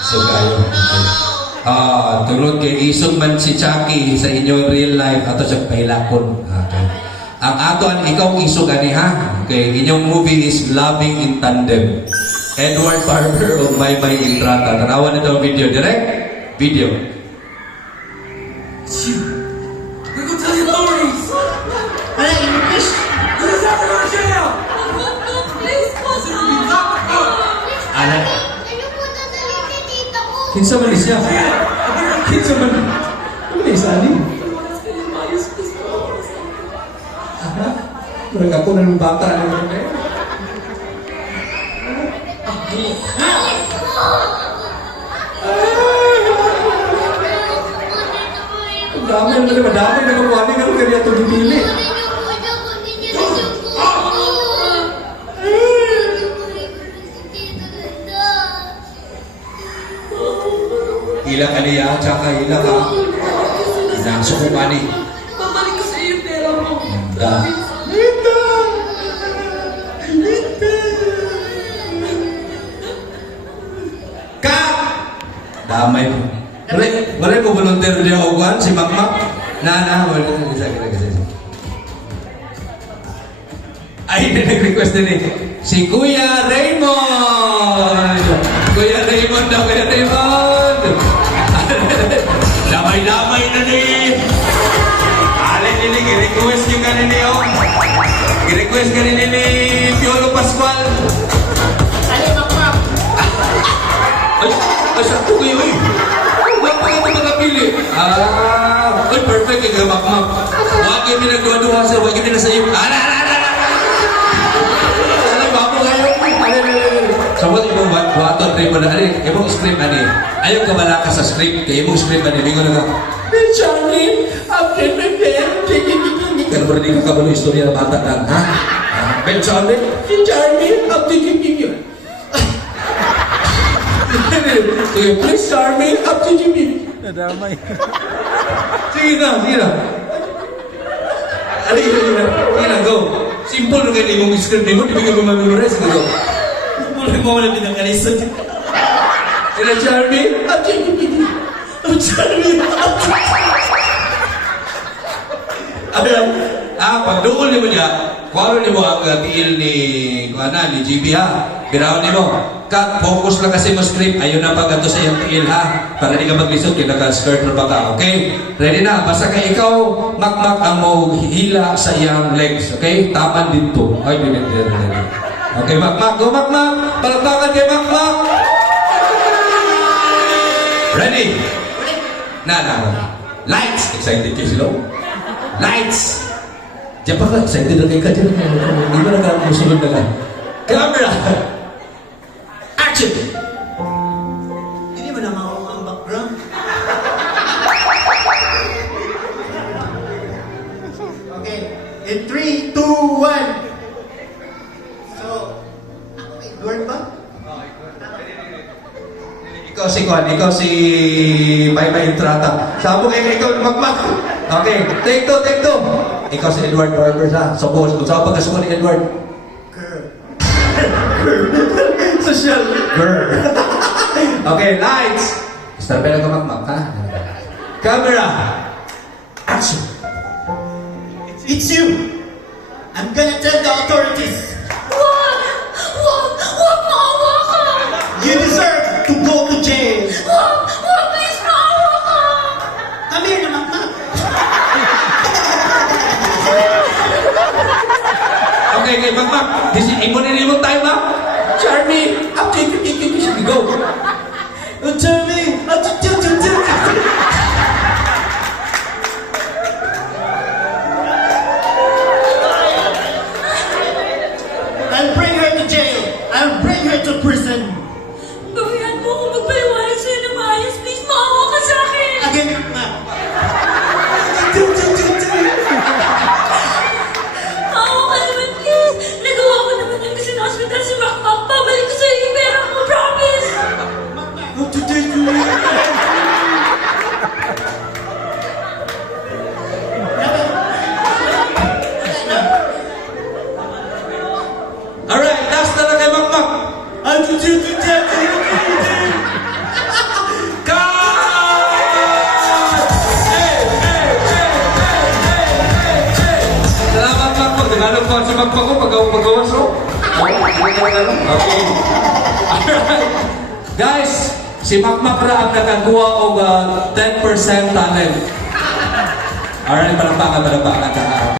So kayo. Tungod kay isog man si Chucky sa inyong real life ato siya pailakon. Okay. Ang aton ikaw isog ani ha. Okay, inyong movie is Loving in Tandem. Edward Barber o Maymay Intrata. Tanawan nito ang video. Direct video. We go tell the authorities. Wala, English. What is happening in jail? Please, Ano? ano po dadalitin tita ko? Kinsa man siya? Kinsa man? Ano ni Sally? Murag ako na ng bata na dami na naman, madami na kapuhanin ng kanya ito dipili. Ila ka niya, tsaka ila ka. Inangso ko pa ni. Babalik ko sa iyo yung pera mo. Da. Ka! Damay po. Wala ko volunteer din ako kuhan, si Makmak. Wala ko isa. Ay, nag-request din eh. Si Kuya Raymond! Kuya Raymond na, Kuya Raymond! Damay-damay na ni! Alin nili, gi-request yung ganin niyo. Gi-request ganin ni Piolo Pascual. Ano, Makmak? Ay, sakto kayo eh. Huwag pa ito magapili. Ay, perfect yung Makmak. Huwag yung pinagduwa-duwa sir, huwag yung pinasayo. Sabot imong buhaton rin mo na, imong script ani. Ayaw ka malaka sa script, kaya imong script ani. Bingo na ka, Charlie, after my death, kaya mo rin ka kabalo istorya ng bata lang, ha? Ben Charlie, after you. Please, Charlie, after you. Nadamay. Sige na. Sige na, go. Simple na kayo imong script mo, di ka mamemorize, sige go. Mulai mo wala pinangkalisod. Sila Charlie, pagduol ni mo niya, kuwaro ni mo ang tiil ni GB ha. Birawan ni mo. Kat, focus lang kasi mo script. Ayun na pag sa iyong tiil ha. Para di ka maglisod, kaya naka-skirt na baka. Okay? Ready na. Basta ka ikaw, Makmak ang mo hila sa iyang legs. Okay? Tapan dito. Ay, binigyan. Okay, Makmak. Go, Makmak. Palakpakan kay Makmak. Ready? Lights. Excited kayo sila? Lights. Diyan pa ka. Excited na kayo ka dyan. Hindi ba nagkamusunod na lang? Camera. Action. Hindi mo na makuha ang background. Okay. In 3, 2, 1. So, ako Edward ba? Ikaw si Maymay Intrata. Sabi mo ikaw Makmak. Okay, take two. Ikaw si Edward Barber sa. Suppose, kung saan pagkasuko ni Edward? Girl. Social girl. Okay, lights. Start ka Makmak, ha? Camera. Action. It's you. I'm gonna tell the authorities. Wag maawa ka! You deserve to go to jail. Wag, please maawa ka! Come here na, Makmak. Okay, Makmak. Imo time, ha? Charmy. Okay, go. Tell me. I'll bring her to jail. I'll bring her to prison. Bawihan mo kung magpaliwanag sa'yo na maayos. Please maawa ka sa akin! Again, Makmak. Maawa ka naman, please! Nagawa ko naman yung kasi na hospital si Makmak. Babalik ko sa'yo yung pera mo, promise! magpango, pagawas, no? Okay. Alright. Guys, si Makmak ra ang nakakuha og 10% talent. Alright, palakpakan.